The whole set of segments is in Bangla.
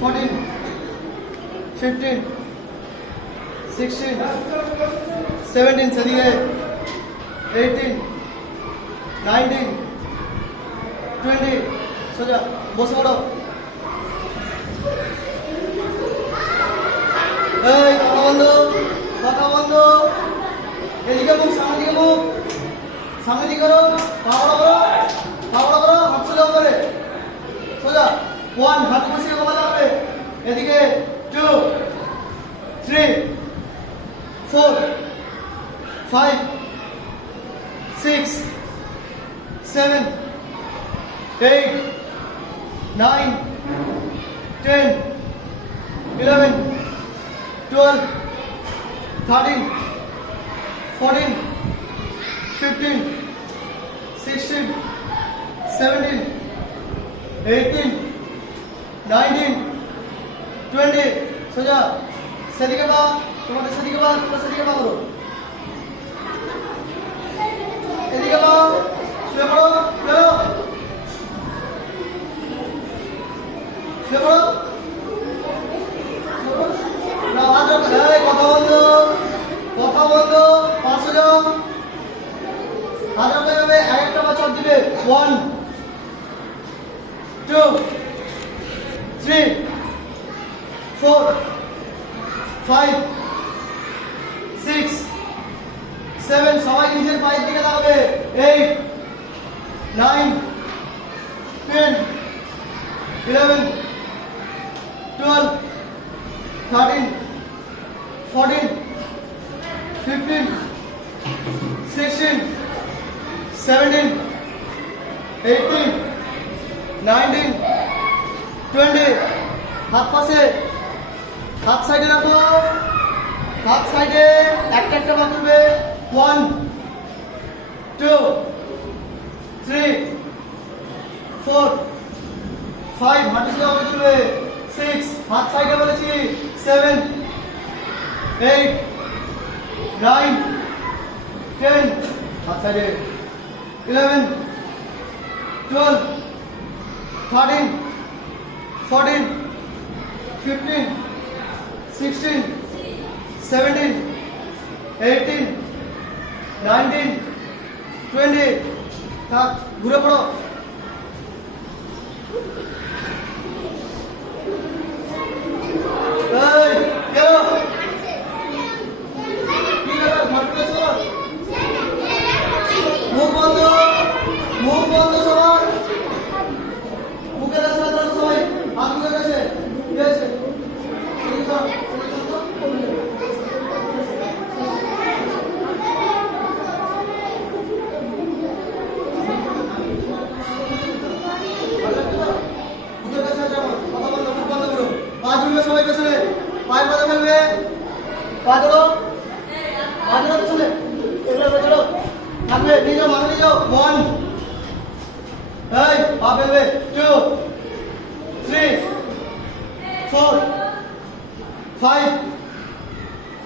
14 15 16 17 সেদিকে 18 19 20 সোজা বসে পড়ো। এই কথা বন্ধ এদিকে মুখ সামনে দিকে মুখ সামনে দিকে করো পা বড় করো হাত সোজা করে সোজা 1 হাত বসিয়ে কমাতে হবে এদিকে 2 3 4 5 6 7 8 9 10 11 12 13 14 15 16 17 18 19 20 সোজা সেদিকে বা তোমাদের সেদিকে বা তোমরা সেদিকে বা করো এদিকে বা শুয়ে পড়ো শুয়ে পড়ো না হাত কথা বন্ধ পাশে যাও হাত হবে একটা বা চাপ দিবে 1 2 3 4 5 6 7 সবাই নিজের পায়ের দিকে দাঁড়াবে 8 9 10 11 12 13 14 15 16 17 18 19 20 হাত পাশে হাত সাইডে রাখো হাত সাইডে একটা পা তুলবে 1 2 3 4 5 হাঁটু সোজা করে তুলবে 6 হাত সাইডে বলেছি 7 8 9 10 হাত সাইডে 11 12 13 14 15 16 17 18 19 20 থাক ঘুরে পড়ো এই কেন কি ব্যাপার ঘটতেছ মুখ বন্ধ সবার মুখের কাছে সবাই হাত মুখের কাছে কি হয়েছে সবাই পেছনে পায়ের পাতা ফেলবে পা ধরো পেছনে চলো থাকবে নিয়ে যাও মাথা নিয়ে যাও 1 এই পা ফেলবে 2 3 4 5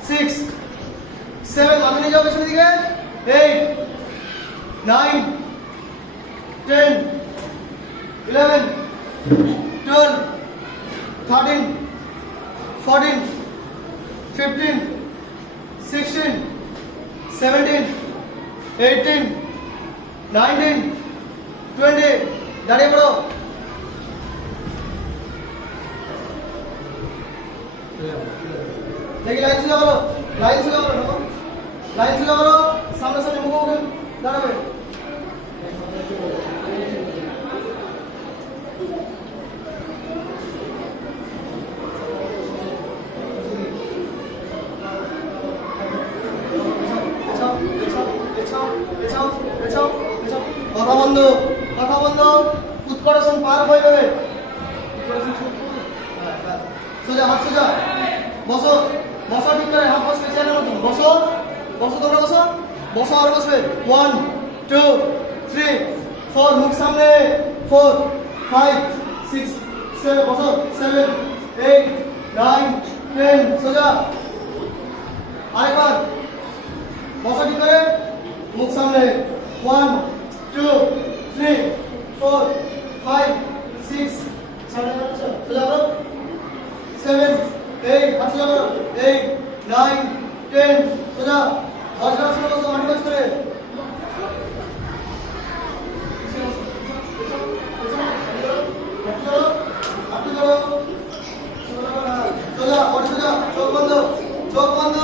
6 7 মাথা নিয়ে যাও পেছনের দিকে 8 9 10 11 12 13 14 15 16 17 18 19 20 দাঁড়িয়ে পড়ো দেখি লাইন সোজা করো সামনে মুখোমুখি দাঁড়াবে কথা বন্ধ উৎকর্ষণ পার হয়ে যাবে সোজা হাত সোজা বসো ঠিক করে হাত বসবে চেয়ারের মতো বসো তোমরা বসো আর বসবে 1 2 3 4 মুখ সামনে 4 5 6 7 বসো 7 8 9 10 সোজা আরেকবার বসো ঠিক করে মুখ সামনে 1 2 3 4 5 6 7 8 সোজা 9 10 সোজা বসা বসো মাটি বাজ করে সোজা বডি সোজা চোখ বন্ধ চোখ বন্ধ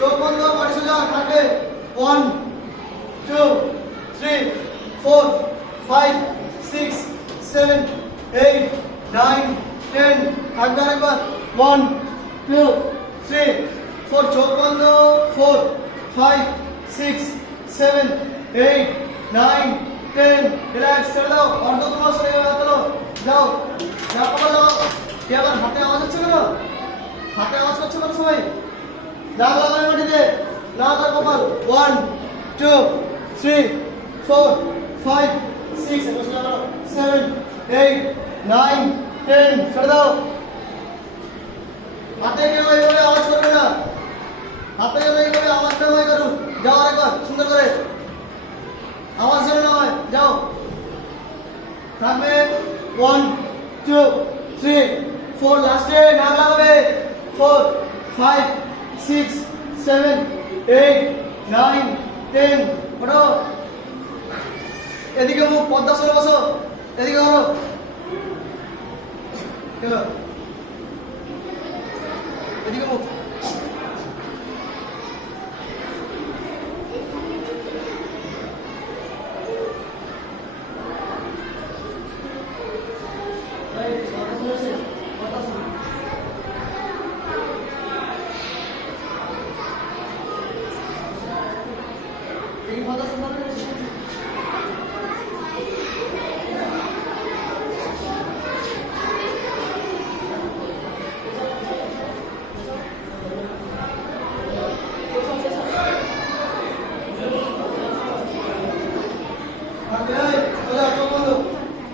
চোখ বন্ধ বডি সোজা থাকবে 1 2 3 4 5 6 7 8 9 10 থাকবে আরেকবার 1 2 3 4 চোখ বন্ধ 4 5 6 7 8 9 10 রিল্যাক্স ছেড়ে দাও অর্ধ তোমার শরীরে হাতলো যাও যাও কপাল দাও কি আবার হাতে আওয়াজ হচ্ছে কেন হাতে আওয়াজ করছে কেন সবাই দাও লাগাই মাটিতে লাও তার কপাল 1 2 3 4 5 6 7 8 9 10 ছেড়ে দাও হাতে কেউ এইভাবে আওয়াজ করবে না হাতে যেন এইভাবে আওয়াজ না হয় করুন যাও আরেকবার সুন্দর করে আওয়াজ যেন না হয় যাও থাকবে 1 2 3 4 লাস্টে নাক লাগাবে 4 5 6 7 8 9 10 ওঠো এদিকে মুখ পদ্মা সরে বসো এদিকে করো এদিকে মুখ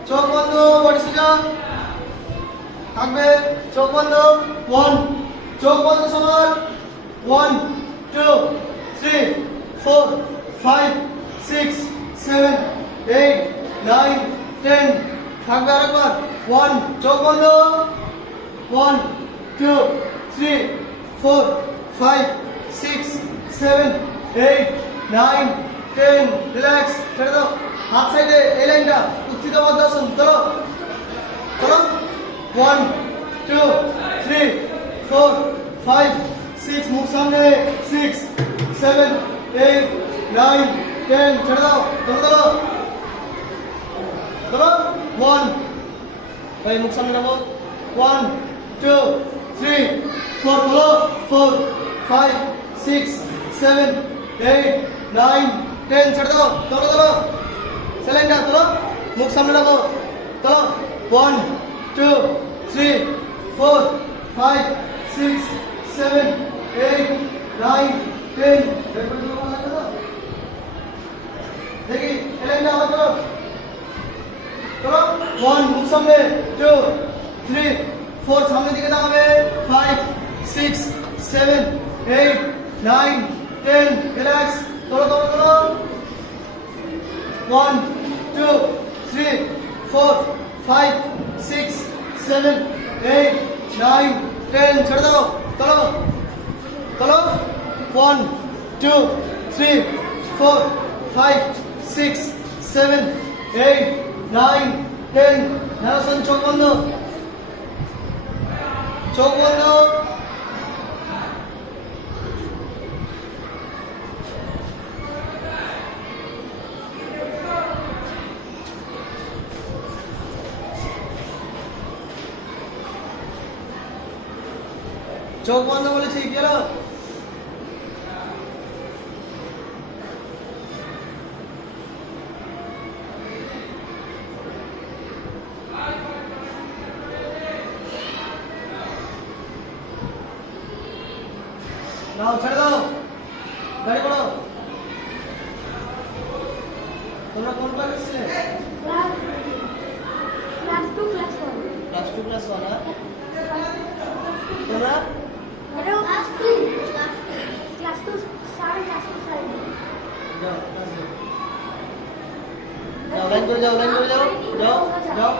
চোখ বন্ধ বডি সোজা থাকবে চোখ বন্ধ 1 চোখ বন্ধ সমান 1 2 3 4 5 6 7 8 9 10 থাকবে আরেকবার 1 চোখ বন্ধ 1 2 3 4 5 6 7 8 9 10 রিল্যাক্স ছেড়ে দাও হাত সাইডে এই লাইনটা উত্থিত পদ্মাসন ধরো ধরো 1 2 3 4 5 6 মুখ সামনে 6 7 8 9 10 ছেড়ে দাও ধরো ধরো ধরো 1 ভাই মুখ সামনে রাখো 1 2 3 4 ধরো 4 5 6 7 8 9 10 ছেড়ে দাও ধরো ধরো সিলিন্ডার ধরো মুখ সামনে রাখো ধরো 1 2 3 4 5 6 7 8 9 10 দেখি সিলিন্ডার আবার ধরো ধরো 1 মুখ সামনে 2 3 4 সামনের দিকে তাকাবে 5 6 7 8 9 10 রিল্যাক্স ধরো ধরো ধরো 1 2 3 4 5 6 7 8 9 10 ছেড়ে দাও চলো চলো 1 2 3 4 5 6 7 8 9 10 নারাসন চোখ বন্ধ চোখ বন্ধ চোখ বন্ধ বলেছি কি হলো নাও ছেড়ে দাও গাড়ি করো তোমরা কোন ক্লাস এসেছিলে ক্লাস 2 ক্লাস 1 ক্লাস 2 ক্লাস 1 তোমরা ক্লাস 2 ক্লাস 2 সার ক্লাস 2 সার যাও লাইন করে যাও যাও যাও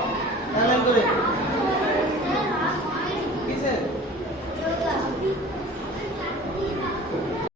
লাইন করে